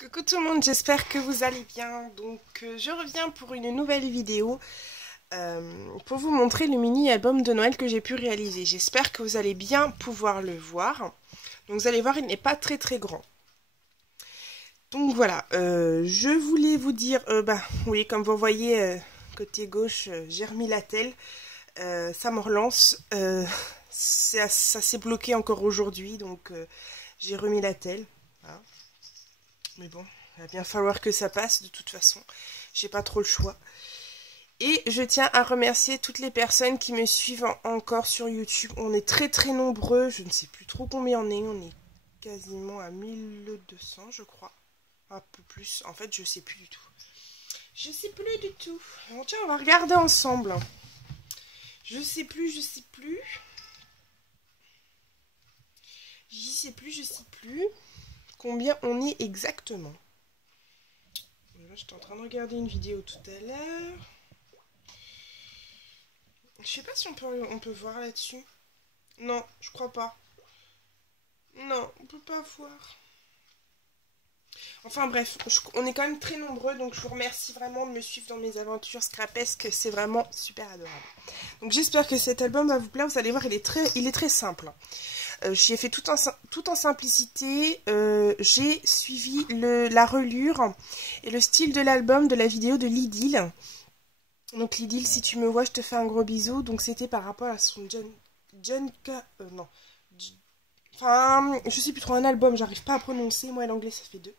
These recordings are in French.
Coucou tout le monde, j'espère que vous allez bien. Donc je reviens pour une nouvelle vidéo pour vous montrer le mini-album de Noël que j'ai pu réaliser. J'espère que vous allez bien pouvoir le voir. Donc vous allez voir, il n'est pas très grand. Donc voilà, je voulais vous dire, oui, comme vous voyez, côté gauche, j'ai remis la telle. Ça me relance. Ça s'est bloqué encore aujourd'hui, donc j'ai remis la telle. Voilà. Mais bon, il va bien falloir que ça passe de toute façon. J'ai pas trop le choix. Et je tiens à remercier toutes les personnes qui me suivent encore sur YouTube. On est très nombreux. Je ne sais plus trop combien on est. On est quasiment à 1200, je crois. Un peu plus. En fait, je sais plus du tout. Je sais plus du tout. Bon, tiens, on va regarder ensemble. Je sais plus. Je sais plus. Combien on est exactement. Là, j'étais en train de regarder une vidéo tout à l'heure. Je sais pas si on peut voir là-dessus. Non, je crois pas. Non, on peut pas voir. Enfin bref, on est quand même très nombreux, donc je vous remercie vraiment de me suivre dans mes aventures scrapesques, c'est vraiment super adorable. Donc j'espère que cet album va vous plaire, vous allez voir, il est très simple. J'y ai fait tout en simplicité, j'ai suivi la relure et le style de l'album de la vidéo de Lydil. Donc Lydil, si tu me vois, je te fais un gros bisou. Donc c'était par rapport à son non. Enfin, je sais plus trop, un album, j'arrive pas à prononcer. Moi, l'anglais, ça fait deux.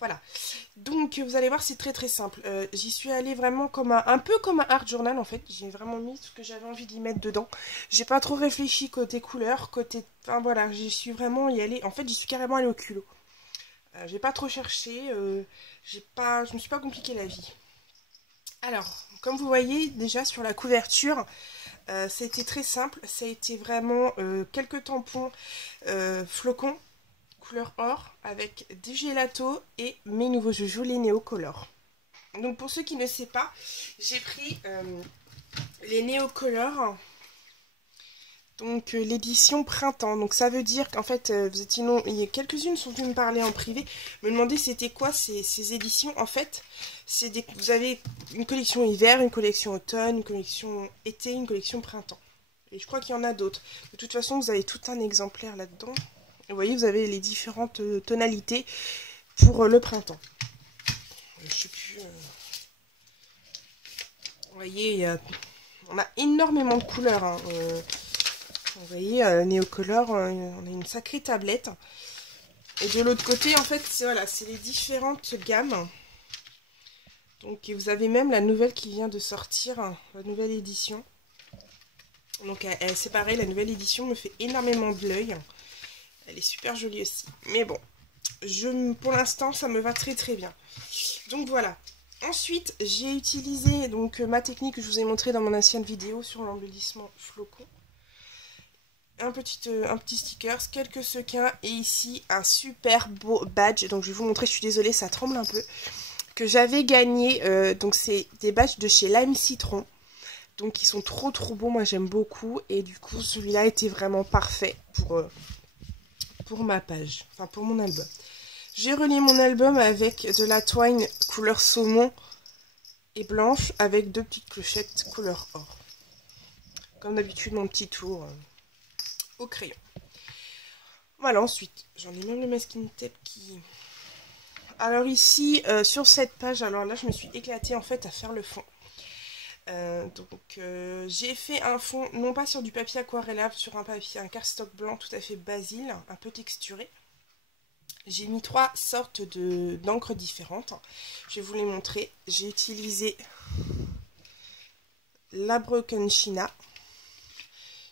Voilà. Donc vous allez voir, c'est très simple. J'y suis allée vraiment comme un peu comme un art journal en fait. J'ai vraiment mis ce que j'avais envie d'y mettre dedans. J'ai pas trop réfléchi côté couleur, côté... Enfin voilà, j'y suis vraiment y allée. En fait, j'y suis carrément allée au culot. J'ai pas trop cherché. Je me suis pas compliqué la vie. Alors, comme vous voyez déjà sur la couverture, ça a été très simple. Ça a été vraiment quelques tampons flocons, couleur or, avec des gelatos et mes nouveaux joujoux, les Neocolor. Donc pour ceux qui ne savent pas, j'ai pris les Neocolor, donc l'édition printemps. Donc ça veut dire qu'en fait, il y a quelques-unes sont venues me parler en privé, me demander c'était quoi ces éditions. En fait, vous avez une collection hiver, une collection automne, une collection été, une collection printemps. Et je crois qu'il y en a d'autres. De toute façon, vous avez tout un exemplaire là-dedans. Vous voyez, vous avez les différentes tonalités pour le printemps. Je sais plus. Vous voyez, on a énormément de couleurs. Hein. Vous voyez, Neocolor, on a une sacrée tablette. Et de l'autre côté, en fait, c'est les différentes gammes. Donc, et vous avez même la nouvelle qui vient de sortir, hein, la nouvelle édition. Donc, c'est pareil, la nouvelle édition me fait énormément de l'œil. Elle est super jolie aussi. Mais bon, pour l'instant, ça me va très bien. Donc voilà. Ensuite, j'ai utilisé donc ma technique que je vous ai montrée dans mon ancienne vidéo sur l'embellissement flocon. Un petit sticker, quelques sequins et ici un super beau badge. Donc je vais vous montrer, je suis désolée, ça tremble un peu. Que j'avais gagné, donc c'est des badges de chez Lime Citron. Donc ils sont trop beaux, moi j'aime beaucoup. Et du coup celui-là était vraiment parfait pour ma page, enfin pour mon album. J'ai relié mon album avec de la twine couleur saumon et blanche avec deux petites clochettes couleur or. Comme d'habitude, mon petit tour au crayon. Voilà, ensuite, j'en ai même le masking tape qui... Alors ici, sur cette page, alors là, je me suis éclatée en fait à faire le fond. J'ai fait un fond, non pas sur du papier aquarellable, sur un cardstock blanc tout à fait basile, un peu texturé. J'ai mis 3 sortes d'encre différentes. Je vais vous les montrer. J'ai utilisé la Broken China.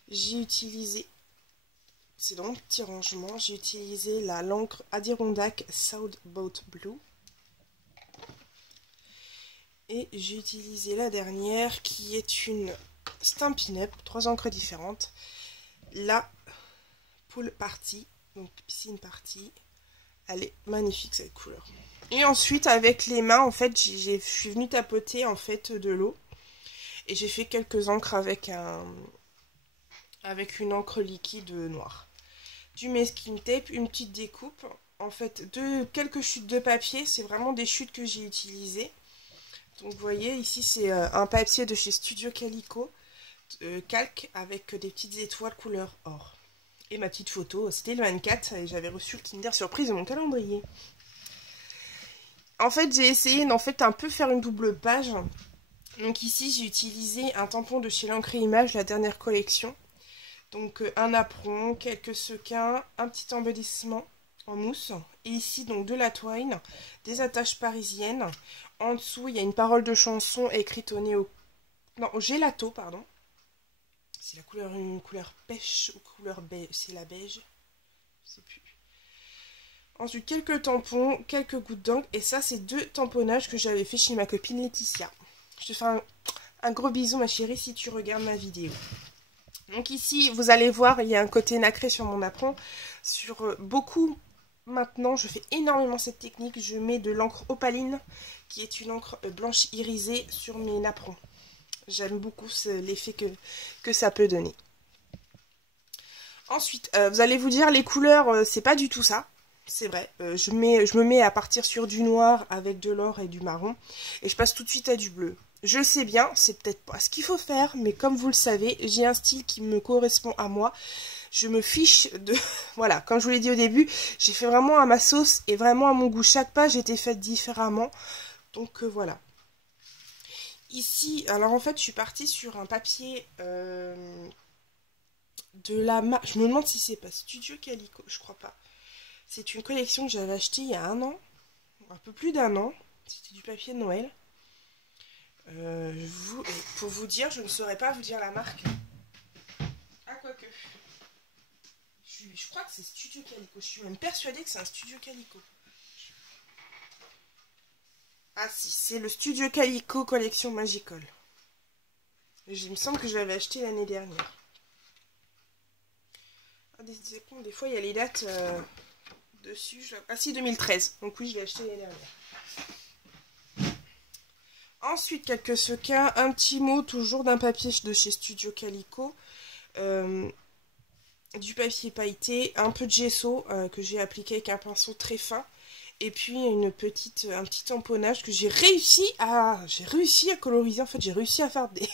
J'ai utilisé, c'est dans mon petit rangement, j'ai utilisé l'encre Adirondack Southboat Blue. Et j'ai utilisé la dernière qui est une Stampin' Up, 3 encres différentes. La Pool Party, donc piscine party. Elle est magnifique cette couleur. Et ensuite avec les mains, en fait, je suis venue tapoter en fait de l'eau. Et j'ai fait quelques encres avec une encre liquide noire. Du masking tape, une petite découpe en fait quelques chutes de papier. C'est vraiment des chutes que j'ai utilisées. Donc vous voyez, ici c'est un papier de chez Studio Calico, calque avec des petites étoiles couleur or. Et ma petite photo, c'était le 24 et j'avais reçu le Kinder Surprise de mon calendrier. En fait, j'ai essayé d'en fait un peu faire une double page. Donc ici, j'ai utilisé un tampon de chez l'Encre Image, la dernière collection. Donc un apron, quelques sequins, un petit embellissement en mousse. Et ici, donc de la twine, des attaches parisiennes. En dessous, il y a une parole de chanson écrite au néo... Non, au gelato, pardon. C'est la couleur, une couleur pêche ou couleur beige. C'est la beige. Je sais plus. Ensuite, quelques tampons, quelques gouttes d'encre. Et ça, c'est 2 tamponnages que j'avais fait chez ma copine Laetitia. Je te fais un gros bisou, ma chérie, si tu regardes ma vidéo. Donc ici, vous allez voir, il y a un côté nacré sur mon apron. Sur beaucoup, maintenant, je fais énormément cette technique. Je mets de l'encre opaline, qui est une encre blanche irisée sur mes napperons. J'aime beaucoup l'effet que ça peut donner. Ensuite, vous allez vous dire, les couleurs, c'est pas du tout ça. C'est vrai, je me mets à partir sur du noir avec de l'or et du marron. Et je passe tout de suite à du bleu. Je sais bien, c'est peut-être pas ce qu'il faut faire, mais comme vous le savez, j'ai un style qui me correspond à moi. Je me fiche de... Voilà, comme je vous l'ai dit au début, j'ai fait vraiment à ma sauce et vraiment à mon goût. Chaque page était faite différemment. Donc voilà. Ici, alors en fait, je suis partie sur un papier de la marque... Je me demande si c'est pas Studio Calico, je crois pas. C'est une collection que j'avais achetée il y a un an, un peu plus d'1 an. C'était du papier de Noël. Pour vous dire, je ne saurais pas vous dire la marque. Ah, quoique. Je crois que c'est Studio Calico. Je suis même persuadée que c'est un Studio Calico. Ah si, c'est le Studio Calico collection Magical. Il me semble que je l'avais acheté l'année dernière. Ah, des fois, il y a les dates... dessus, ah si, 2013. Donc oui, je l'ai acheté l'année dernière. Ensuite, quelques sequins. Un petit mot toujours d'un papier de chez Studio Calico. Du papier pailleté. Un peu de gesso que j'ai appliqué avec un pinceau très fin. Et puis un petit tamponnage que j'ai réussi à coloriser. En fait, j'ai réussi à faire des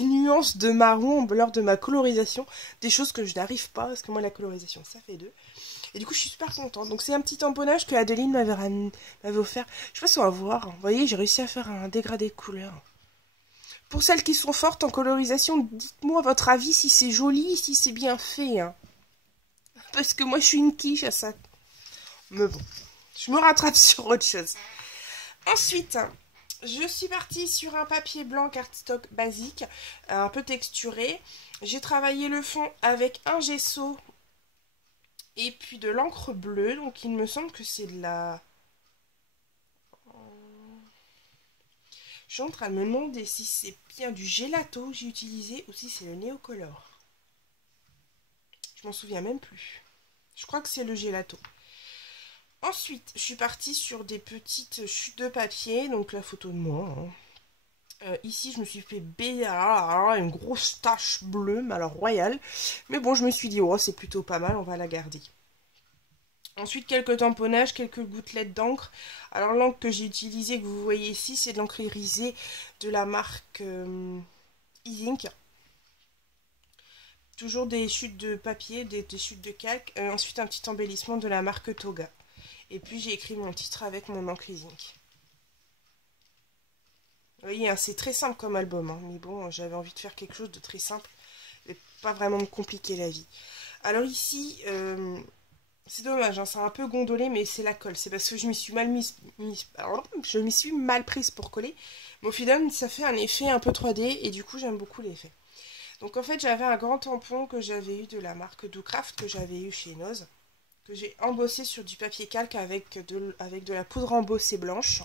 nuances de marron lors de ma colorisation. Des choses que je n'arrive pas, parce que moi, la colorisation, ça fait 2. Et du coup, je suis super contente. Donc, c'est un petit tamponnage que Adeline m'avait offert. Je sais pas si on va voir. Vous voyez, j'ai réussi à faire un dégradé de couleur. Pour celles qui sont fortes en colorisation, dites-moi votre avis si c'est joli, si c'est bien fait. Hein. Parce que moi, je suis une quiche à ça. Mais bon, je me rattrape sur autre chose. Ensuite, je suis partie sur un papier blanc cardstock basique, un peu texturé. J'ai travaillé le fond avec un gesso et puis de l'encre bleue. Donc il me semble que c'est de la... Je suis en train de me demander si c'est bien du gelato que j'ai utilisé ou si c'est le Neocolor. Je m'en souviens même plus. Je crois que c'est le gelato. Ensuite, je suis partie sur des petites chutes de papier. Donc la photo de moi. Ici, je me suis fait une grosse tache bleue, mais alors royale. Mais bon, je me suis dit, oh, c'est plutôt pas mal, on va la garder. Ensuite, quelques tamponnages, quelques gouttelettes d'encre. Alors, l'encre que j'ai utilisée, que vous voyez ici, c'est de l'encre irisée de la marque E-Ink. Toujours des chutes de papier, des chutes de calque. Ensuite, un petit embellissement de la marque Toga. Et puis, j'ai écrit mon titre avec mon encre E-Ink. Vous voyez, hein, c'est très simple comme album. Hein, mais bon, j'avais envie de faire quelque chose de très simple. Et pas vraiment me compliquer la vie. Alors ici... c'est dommage, hein, c'est un peu gondolé, mais c'est la colle. C'est parce que je m'y suis mal prise pour coller. Mais au final, ça fait un effet un peu 3D et du coup, j'aime beaucoup l'effet. Donc en fait, j'avais un grand tampon que j'avais eu de la marque Doocraft, que j'avais eu chez Noz, que j'ai embossé sur du papier calque avec de la poudre embossée blanche.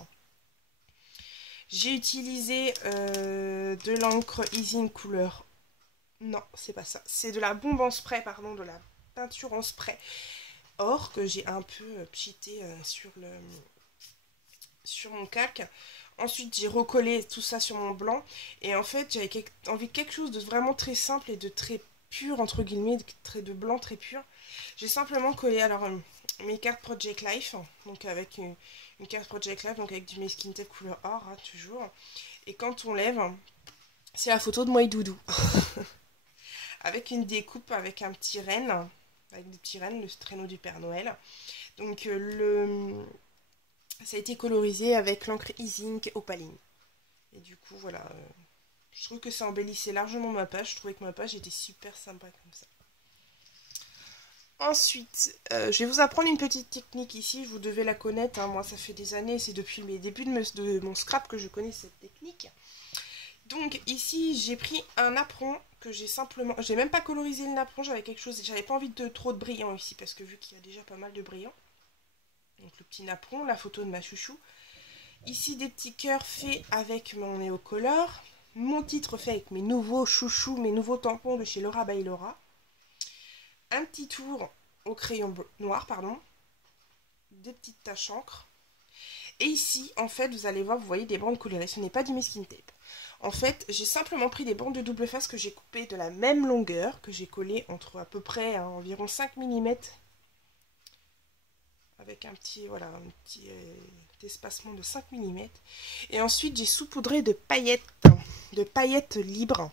J'ai utilisé de l'encre E-Ink couleur... Non, c'est pas ça. C'est de la bombe en spray, pardon, de la peinture en spray. Or que j'ai un peu cheaté sur mon calque. Ensuite j'ai recollé tout ça sur mon blanc et en fait j'avais envie de quelque chose de vraiment très simple et de très pur entre guillemets, de blanc très pur. J'ai simplement collé alors mes cartes Project Life, donc avec une carte Project Life, donc avec du masking tape couleur or, hein, toujours. Et quand on lève, c'est la photo de moi et Doudou. Avec une découpe avec un petit renne, avec des petits rennes, le traîneau du Père Noël. Donc ça a été colorisé avec l'encre E-Ink Opaline. Et du coup, voilà, je trouve que ça embellissait largement ma page. Je trouvais que ma page était super sympa comme ça. Ensuite, je vais vous apprendre une petite technique ici. Vous devez la connaître, hein. Moi, ça fait des années. C'est depuis mes débuts de mon scrap que je connais cette technique. Donc ici, j'ai pris un napperon que j'ai simplement... J'ai même pas colorisé le napperon. J'avais quelque chose... J'avais pas envie de trop de brillant ici parce que vu qu'il y a déjà pas mal de brillant. Donc le petit napperon, la photo de ma chouchou. Ici, des petits cœurs faits avec mon néocolor. Mon titre fait avec mes nouveaux chouchous, mes nouveaux tampons de chez Laura by Laura. Un petit tour au crayon noir, pardon. Des petites taches encre. Et ici, en fait, vous allez voir, vous voyez des bandes colorées. Ce n'est pas du masking tape. En fait, j'ai simplement pris des bandes de double face que j'ai coupées de la même longueur, que j'ai collées entre à peu près environ 5 mm. Avec un petit, voilà, un petit espacement de 5 mm. Et ensuite, j'ai saupoudré de paillettes libres.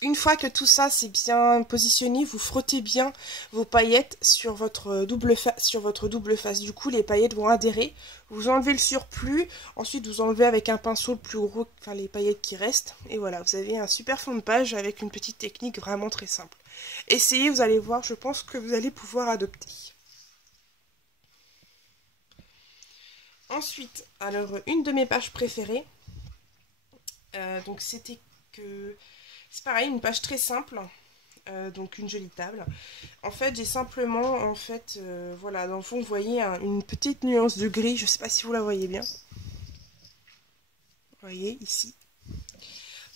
Une fois que tout ça c'est bien positionné, vous frottez bien vos paillettes sur votre double face. Du coup, les paillettes vont adhérer. Vous enlevez le surplus. Ensuite, vous enlevez avec un pinceau le plus gros, enfin les paillettes qui restent. Et voilà, vous avez un super fond de page avec une petite technique vraiment très simple. Essayez, vous allez voir, je pense que vous allez pouvoir adopter. Ensuite, alors une de mes pages préférées, donc c'était que... C'est pareil, une page très simple, donc une jolie table. En fait, j'ai simplement, voilà, dans le fond, vous voyez une petite nuance de gris. Je ne sais pas si vous la voyez bien. Vous voyez, ici.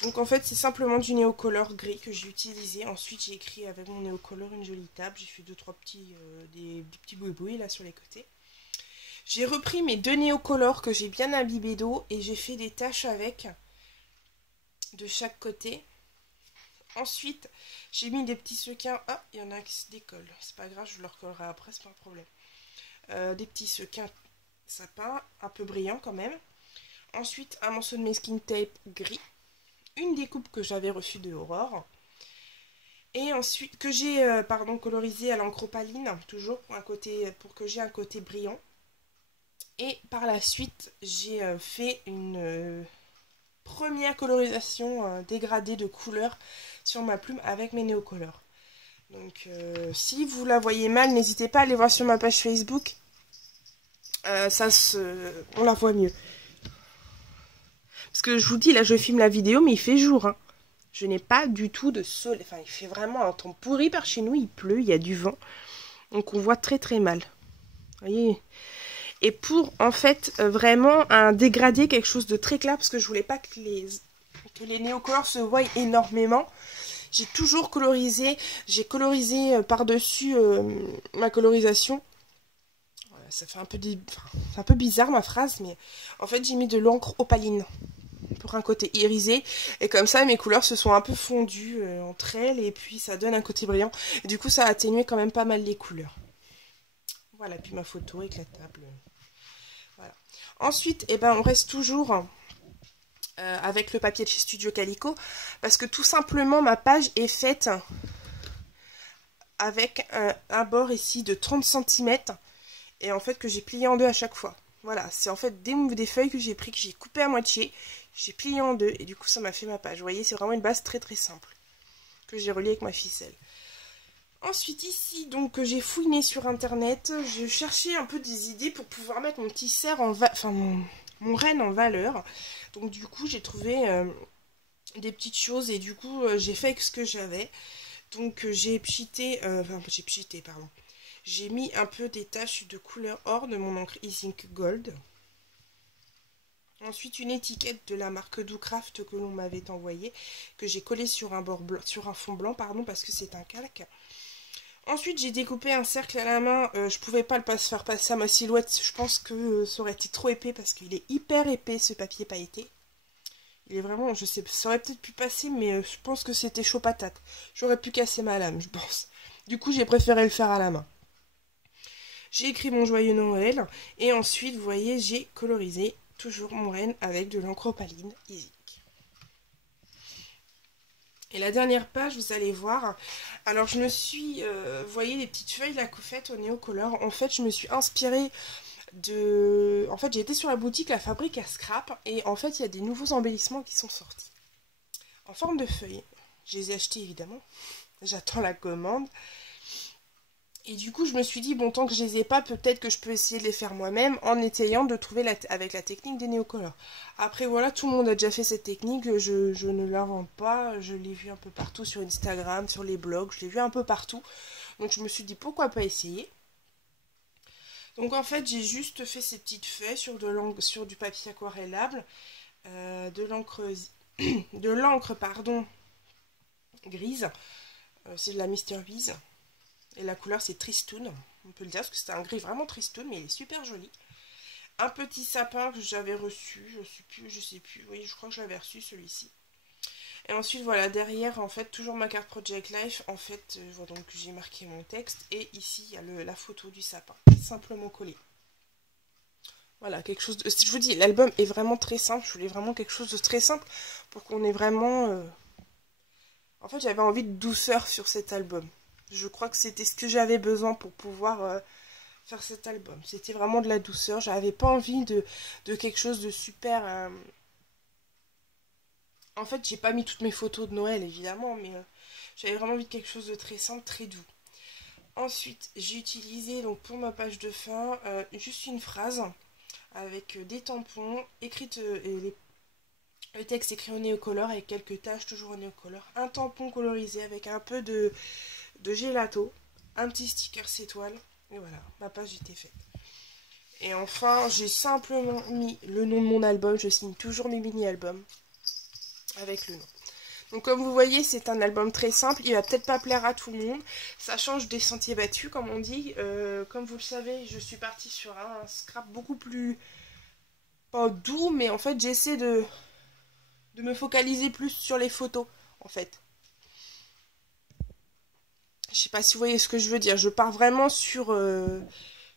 Donc en fait, c'est simplement du néocolor gris que j'ai utilisé. Ensuite, j'ai écrit avec mon néocolor une jolie table. J'ai fait 2-3 petits, des petits boubouis là sur les côtés. J'ai repris mes deux néocolores que j'ai bien imbibés d'eau et j'ai fait des taches avec de chaque côté. Ensuite, j'ai mis des petits sequins. Ah, il y en a qui se décollent. C'est pas grave, je leur collerai après, c'est pas un problème. Des petits sequins sapin, un peu brillants quand même. Ensuite, un morceau de masking tape gris. Une découpe que j'avais reçue de Aurore. Et ensuite, que j'ai colorisé à l'encre opaline, toujours pour que j'ai un côté brillant. Et par la suite, j'ai fait une première colorisation dégradée de couleurs sur ma plume avec mes néocolores. Donc si vous la voyez mal, n'hésitez pas à aller voir sur ma page Facebook. On la voit mieux. Parce que je vous dis, là je filme la vidéo, mais il fait jour. Hein. Je n'ai pas du tout de soleil. Enfin, il fait vraiment un temps pourri par chez nous. Il pleut, il y a du vent. Donc on voit très très mal. Vous voyez ? Et pour, en fait, vraiment un dégradé, quelque chose de très clair, parce que je voulais pas que les néocolores se voient énormément. J'ai toujours colorisé, j'ai colorisé par-dessus ma colorisation. Voilà, ça fait un peu bizarre ma phrase, mais en fait j'ai mis de l'encre opaline pour un côté irisé. Et comme ça, mes couleurs se sont un peu fondues entre elles, et puis ça donne un côté brillant. Et du coup, ça a atténué quand même pas mal les couleurs. Voilà, puis ma photo avec la table. Voilà. Ensuite, on reste toujours avec le papier de chez Studio Calico, parce que tout simplement, ma page est faite avec un bord ici de 30 cm, et en fait que j'ai plié en deux à chaque fois. Voilà, c'est en fait des feuilles que j'ai pris, que j'ai coupé à moitié, j'ai plié en deux, et du coup ça m'a fait ma page. Vous voyez, c'est vraiment une base très très simple, que j'ai reliée avec ma ficelle. Ensuite ici, donc j'ai fouiné sur internet, j'ai cherché un peu des idées pour pouvoir mettre mon petit cerf mon renne en valeur. Donc du coup j'ai trouvé des petites choses et du coup j'ai fait avec ce que j'avais. Donc j'ai j'ai mis un peu des taches de couleur or de mon encre E-Ink Gold. Ensuite une étiquette de la marque Doocraft que l'on m'avait envoyée, que j'ai collée sur un fond blanc, parce que c'est un calque. Ensuite, j'ai découpé un cercle à la main. Je pouvais pas faire passer à ma silhouette. Je pense que ça aurait été trop épais parce qu'il est hyper épais ce papier pailleté. Il est vraiment, je sais, ça aurait peut-être pu passer, mais je pense que c'était chaud patate. J'aurais pu casser ma lame, je pense. Du coup, j'ai préféré le faire à la main. J'ai écrit mon joyeux Noël et ensuite, vous voyez, j'ai colorisé toujours mon renne avec de l'encre opaline Easy. Et la dernière page, vous allez voir, alors je me suis, vous voyez les petites feuilles là que faites au Néocolor, en fait je me suis inspirée en fait j'ai été sur la boutique La Fabrique à Scrap et en fait il y a des nouveaux embellissements qui sont sortis. En forme de feuilles, je les ai achetés évidemment, j'attends la commande. Et du coup, je me suis dit, bon, tant que je les ai pas, peut-être que je peux essayer de les faire moi-même en essayant de trouver avec la technique des Néocolor. Après, voilà, tout le monde a déjà fait cette technique, je ne l'invente pas, je l'ai vu un peu partout sur Instagram, sur les blogs, je l'ai vu un peu partout. Donc, je me suis dit, pourquoi pas essayer. Donc, en fait, j'ai juste fait ces petites feuilles sur du papier aquarellable, de l'encre, pardon, grise, c'est de la Mr. Bees. Et la couleur c'est Tristoun, on peut le dire parce que c'est un gris vraiment Tristoun, mais il est super joli. Un petit sapin que j'avais reçu, je sais plus, oui je crois que je l'avais reçu celui-ci. Et ensuite voilà, derrière en fait toujours ma carte Project Life, en fait donc j'ai marqué mon texte et ici il y a la photo du sapin, simplement collée. Voilà, quelque chose de... Je vous dis, l'album est vraiment très simple, je voulais vraiment quelque chose de très simple pour qu'on ait vraiment... En fait j'avais envie de douceur sur cet album. Je crois que c'était ce que j'avais besoin pour pouvoir faire cet album. C'était vraiment de la douceur. J'avais pas envie de quelque chose de super... En fait, j'ai pas mis toutes mes photos de Noël, évidemment, mais j'avais vraiment envie de quelque chose de très simple, très doux. Ensuite, j'ai utilisé donc pour ma page de fin juste une phrase avec des tampons écrites et le texte écrit au Néocolor avec quelques taches toujours au Néocolor. Un tampon colorisé avec un peu de gelato, un petit sticker étoile, et voilà, ma page était faite. Et enfin, j'ai simplement mis le nom de mon album, je signe toujours mes mini-albums avec le nom. Donc comme vous voyez, c'est un album très simple, il va peut-être pas plaire à tout le monde, ça change des sentiers battus comme on dit. Comme vous le savez, je suis partie sur un scrap beaucoup plus, pas doux, mais en fait j'essaie de me focaliser plus sur les photos en fait. Je sais pas si vous voyez ce que je veux dire. Je pars vraiment sur...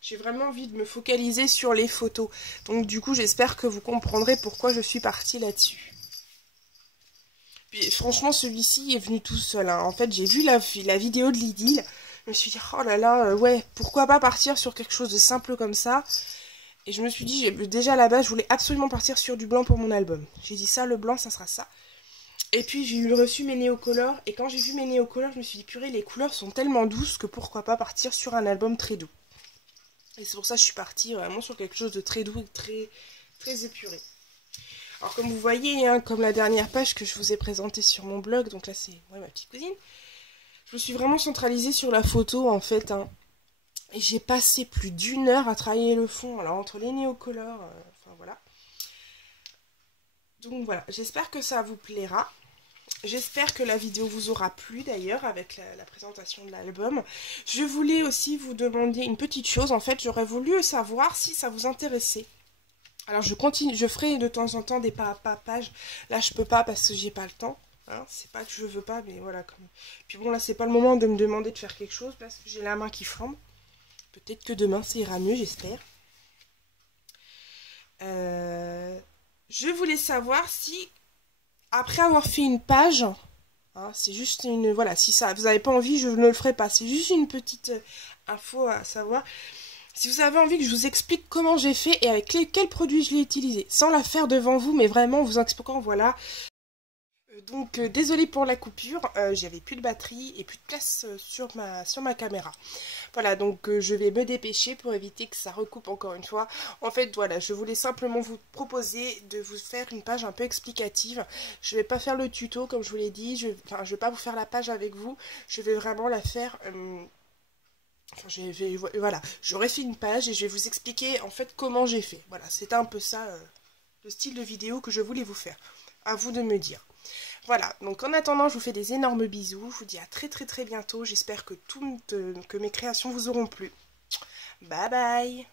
j'ai vraiment envie de me focaliser sur les photos. Donc du coup, j'espère que vous comprendrez pourquoi je suis partie là-dessus. Puis franchement, celui-ci est venu tout seul. Hein. En fait, j'ai vu la vidéo de l'idylle. Je me suis dit, oh là là, ouais, pourquoi pas partir sur quelque chose de simple comme ça. Et je me suis dit, déjà à la base, je voulais absolument partir sur du blanc pour mon album. J'ai dit ça, le blanc, ça sera ça. Et puis j'ai reçu mes Néocolor, et quand j'ai vu mes Néocolor, je me suis dit, purée, les couleurs sont tellement douces que pourquoi pas partir sur un album très doux. Et c'est pour ça que je suis partie vraiment sur quelque chose de très doux et très, très épuré. Alors comme vous voyez, hein, comme la dernière page que je vous ai présentée sur mon blog, donc là c'est ma petite cousine, je me suis vraiment centralisée sur la photo en fait. Hein, et j'ai passé plus d'1 heure à travailler le fond, alors entre les Néocolor, enfin voilà. Donc voilà, j'espère que ça vous plaira. J'espère que la vidéo vous aura plu d'ailleurs avec la présentation de l'album. Je voulais aussi vous demander une petite chose. En fait, j'aurais voulu savoir si ça vous intéressait. Alors je ferai de temps en temps des pages. Là je peux pas parce que j'ai pas le temps. Hein. C'est pas que je veux pas, mais voilà. Puis bon là c'est pas le moment de me demander de faire quelque chose parce que j'ai la main qui flambe. Peut-être que demain ça ira mieux, j'espère. Je voulais savoir si... Après avoir fait une page, hein, c'est juste une... Voilà, si ça, vous n'avez pas envie, je ne le ferai pas. C'est juste une petite info à savoir. Si vous avez envie que je vous explique comment j'ai fait et avec quels produits je l'ai utilisé. Sans la faire devant vous, mais vraiment vous expliquant, voilà. Donc, désolée pour la coupure. J'avais plus de batterie et plus de place sur ma caméra. Voilà, donc je vais me dépêcher pour éviter que ça recoupe encore une fois. En fait, voilà, je voulais simplement vous proposer de vous faire une page un peu explicative. Je vais pas faire le tuto, comme je vous l'ai dit. Je vais pas vous faire la page avec vous. Je vais vraiment la faire... voilà, j'aurais fait une page et je vais vous expliquer en fait comment j'ai fait. Voilà, c'était un peu ça, le style de vidéo que je voulais vous faire. À vous de me dire. Voilà, donc en attendant, je vous fais des énormes bisous. Je vous dis à très très très bientôt. J'espère que mes créations vous auront plu. Bye bye!